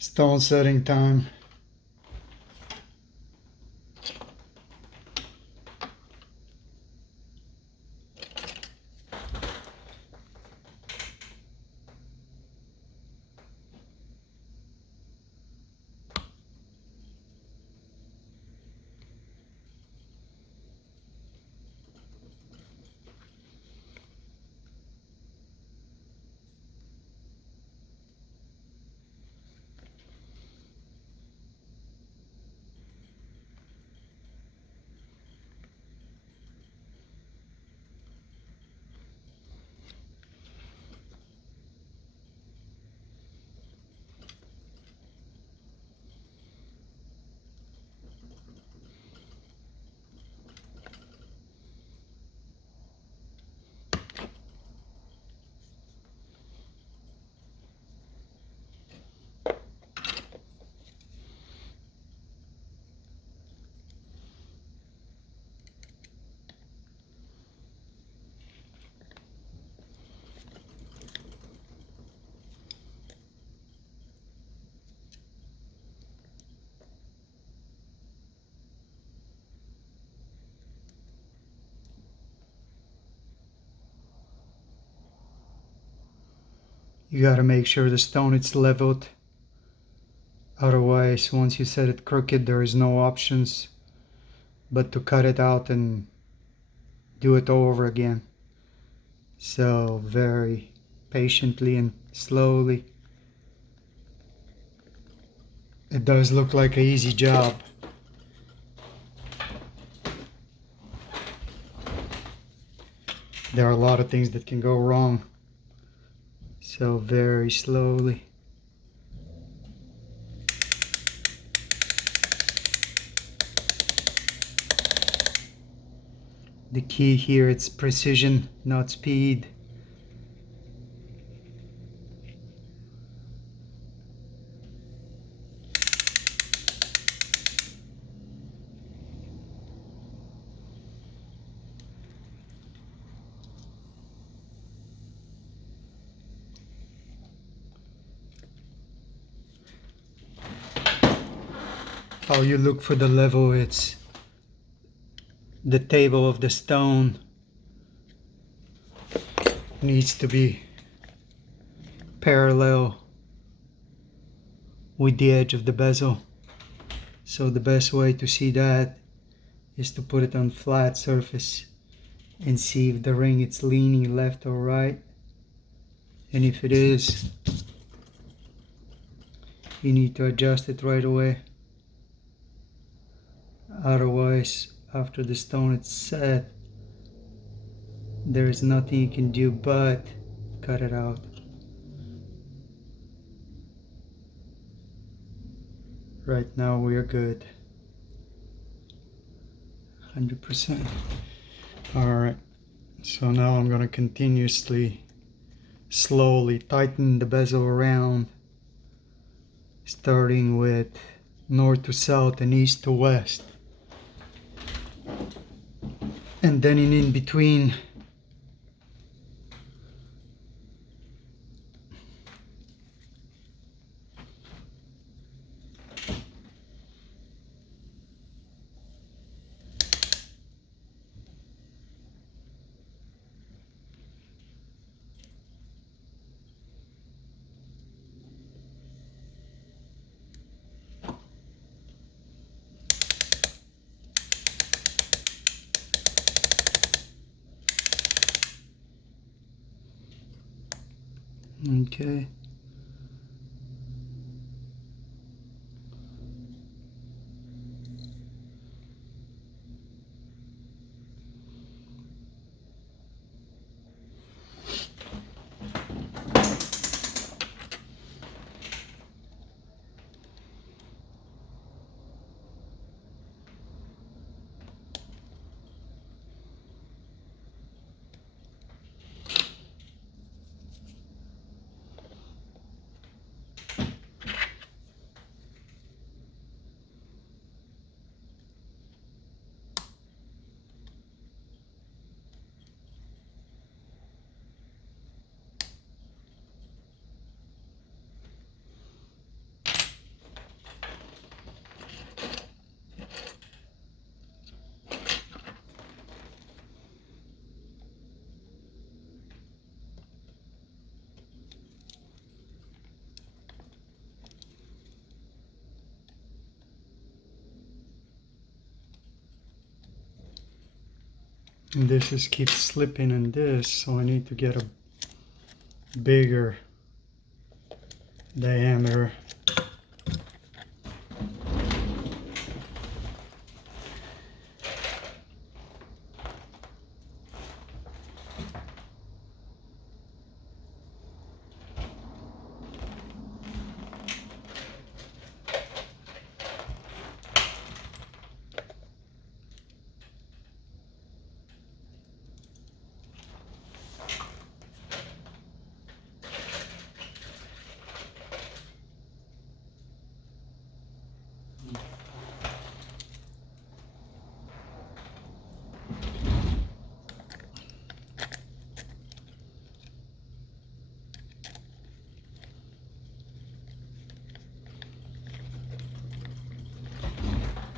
Stone setting time. You gotta make sure the stone is leveled. Otherwise, once you set it crooked, there is no options but to cut it out and do it over again. So very patiently and slowly. It does look like an easy job. There are a lot of things that can go wrong. So very slowly. The key here is precision, not speed. How you look for the level, it's the table of the stone needs to be parallel with the edge of the bezel. So the best way to see that is to put it on flat surface and see if the ring is leaning left or right. And if it is, you need to adjust it right away. Otherwise, after the stone is set, there is nothing you can do but cut it out. Right now we are good. 100%. Alright, so now I'm going to continuously, slowly tighten the bezel around, starting with north to south and east to west. And then in between, okay. And this just keeps slipping in this, so I need to get a bigger diameter.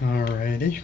Alrighty.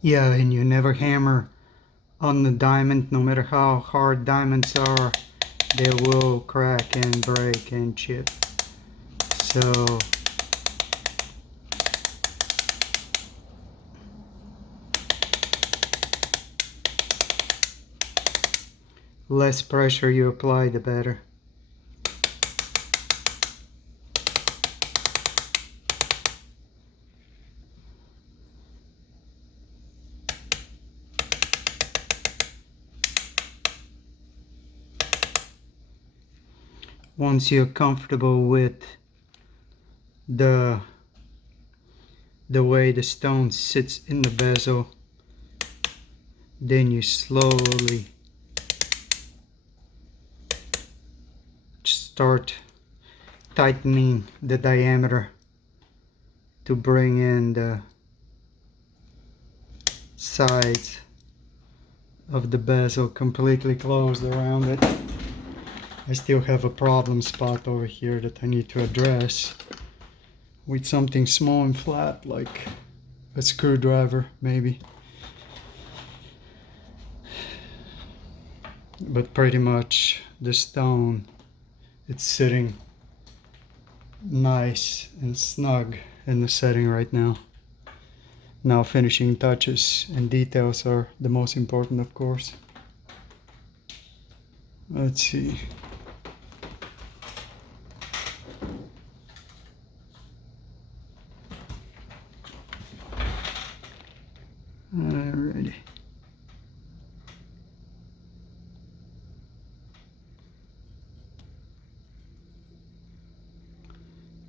Yeah, and you never hammer on the diamond, no matter how hard diamonds are, they will crack and break and chip. So less pressure you apply, the better. Once you're comfortable with the way the stone sits in the bezel, then you slowly start tightening the diameter to bring in the sides of the bezel completely closed around it. I still have a problem spot over here that I need to address with something small and flat, like a screwdriver maybe. But pretty much the stone, it's sitting nice and snug in the setting right now. Now finishing touches and details are the most important, of course. Let's see.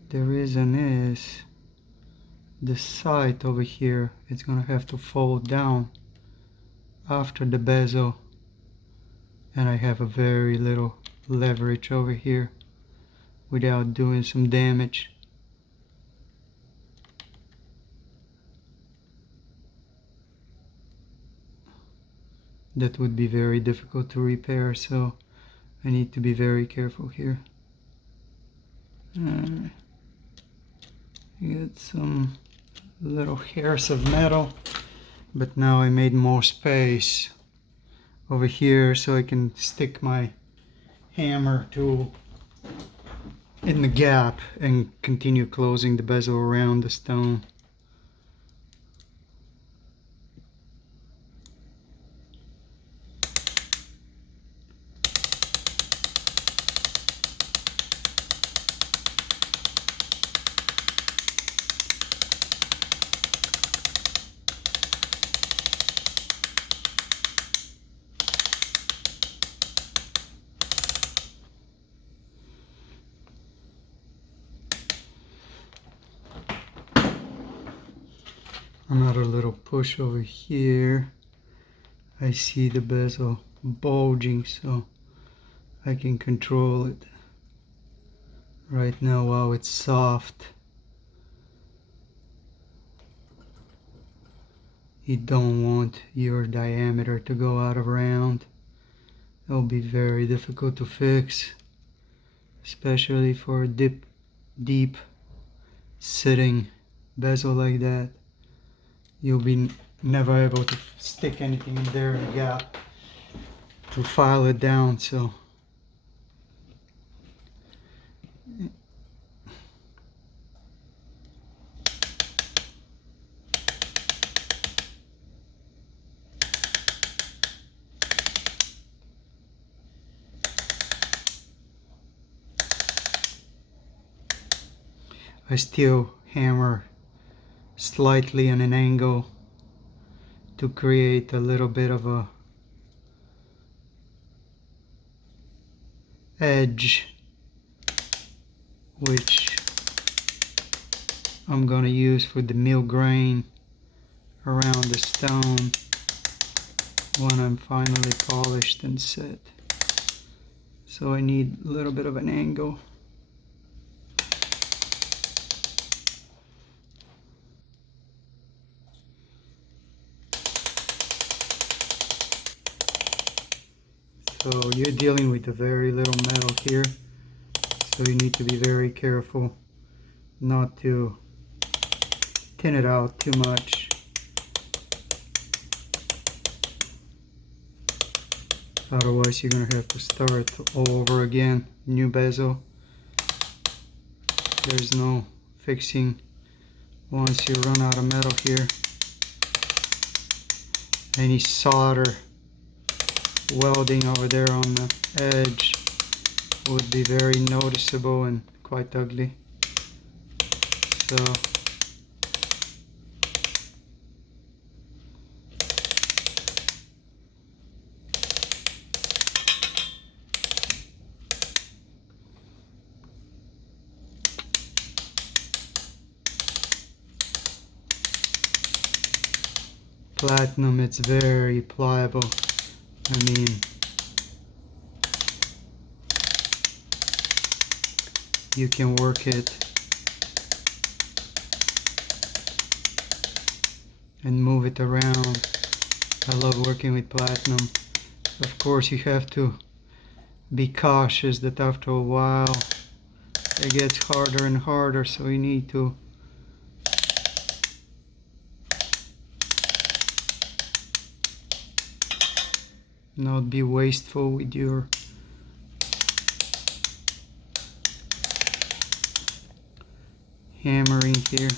The reason is the side over here, it's gonna have to fold down after the bezel, and I have a very little leverage over here without doing some damage. That would be very difficult to repair, so I need to be very careful here. Get some little hairs of metal, but now I made more space over here so I can stick my hammer tool in the gap and continue closing the bezel around the stone. Another little push over here. I see the bezel bulging, so I can control it. Right now, while it's soft, you don't want your diameter to go out of round. It'll be very difficult to fix, especially for a deep sitting bezel like that. You'll be never able to stick anything in there in the gap to file it down. So I still hammer slightly on an angle to create a little bit of a edge, which I'm gonna use for the mill grain around the stone when I'm finally polished and set. So I need a little bit of an angle. So you're dealing with a very little metal here, so you need to be very careful not to thin it out too much. Otherwise you're gonna have to start all over again, new bezel. There's no fixing once you run out of metal here. Any solder welding over there on the edge would be very noticeable and quite ugly. So platinum, it's very pliable. I mean, you can work it and move it around. I love working with platinum. Of course, you have to be cautious that after a while it gets harder and harder, so you need to not be wasteful with your hammering here.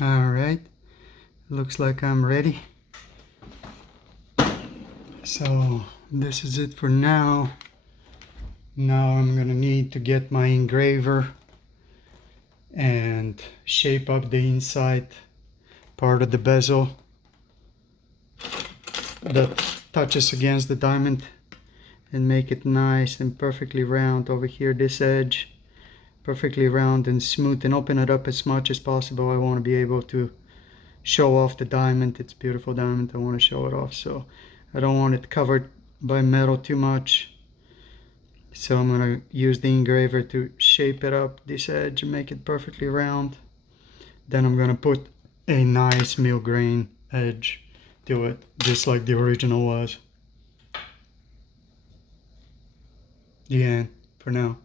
All right, looks like I'm ready. So this is it for now. Now I'm gonna need to get my engraver and shape up the inside part of the bezel that touches against the diamond and make it nice and perfectly round over here, this edge perfectly round and smooth, and open it up as much as possible. I want to be able to show off the diamond. It's a beautiful diamond. I want to show it off, so I don't want it covered by metal too much. So I'm going to use the engraver to shape it up, this edge, and make it perfectly round. Then I'm going to put a nice mill grain edge to it, just like the original was. The end for now.